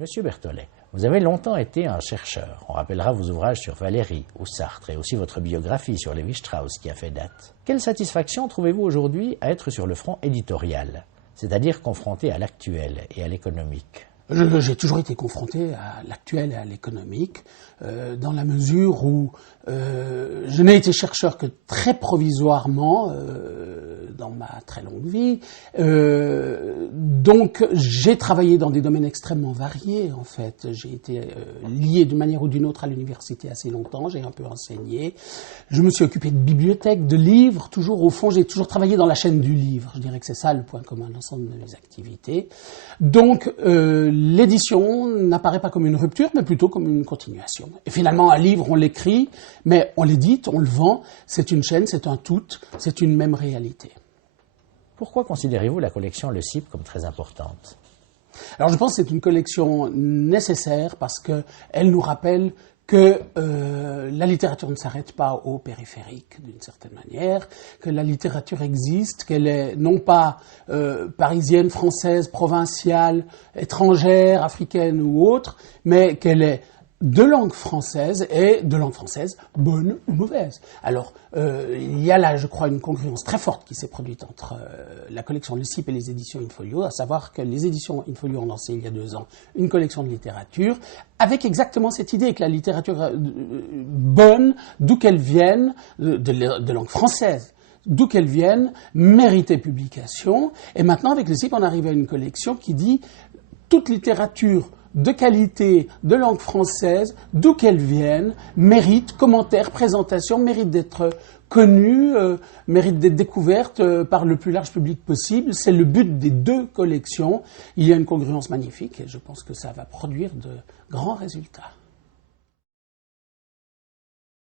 Monsieur Berthollet, vous avez longtemps été un chercheur. On rappellera vos ouvrages sur Valéry ou Sartre et aussi votre biographie sur Lévi-Strauss qui a fait date. Quelle satisfaction trouvez-vous aujourd'hui à être sur le front éditorial, c'est-à-dire confronté à l'actuel et à l'économique ? J'ai toujours été confronté à l'actuel et à l'économique, dans la mesure où je n'ai été chercheur que très provisoirement dans ma très longue vie. Donc j'ai travaillé dans des domaines extrêmement variés en fait. J'ai été lié d'une manière ou d'une autre à l'université assez longtemps, j'ai un peu enseigné. Je me suis occupé de bibliothèques, de livres, toujours au fond j'ai toujours travaillé dans la chaîne du livre. Je dirais que c'est ça le point commun d'ensemble de mes activités. Donc l'édition n'apparaît pas comme une rupture, mais plutôt comme une continuation. Et finalement, un livre, on l'écrit, mais on l'édite, on le vend, c'est une chaîne, c'est un tout, c'est une même réalité. Pourquoi considérez-vous la collection Le Cippe comme très importante ? Alors je pense que c'est une collection nécessaire parce qu'elle nous rappelle que la littérature ne s'arrête pas au périphérique, d'une certaine manière, que la littérature existe, qu'elle est non pas parisienne, française, provinciale, étrangère, africaine ou autre, mais qu'elle est de langue française et de langue française bonne ou mauvaise. Alors, il y a là, je crois, une congruence très forte qui s'est produite entre la collection Le Cippe et les éditions InFolio, à savoir que les éditions InFolio ont lancé il y a 2 ans une collection de littérature avec exactement cette idée que la littérature bonne, d'où qu'elle vienne, de langue française, d'où qu'elle vienne, méritait publication. Et maintenant, avec Le Cippe, on arrive à une collection qui dit toute littérature de qualité, de langue française, d'où qu'elle vienne, mérite commentaire, présentation, mérite d'être connue, mérite d'être découverte par le plus large public possible. C'est le but des 2 collections. Il y a une congruence magnifique et je pense que ça va produire de grands résultats.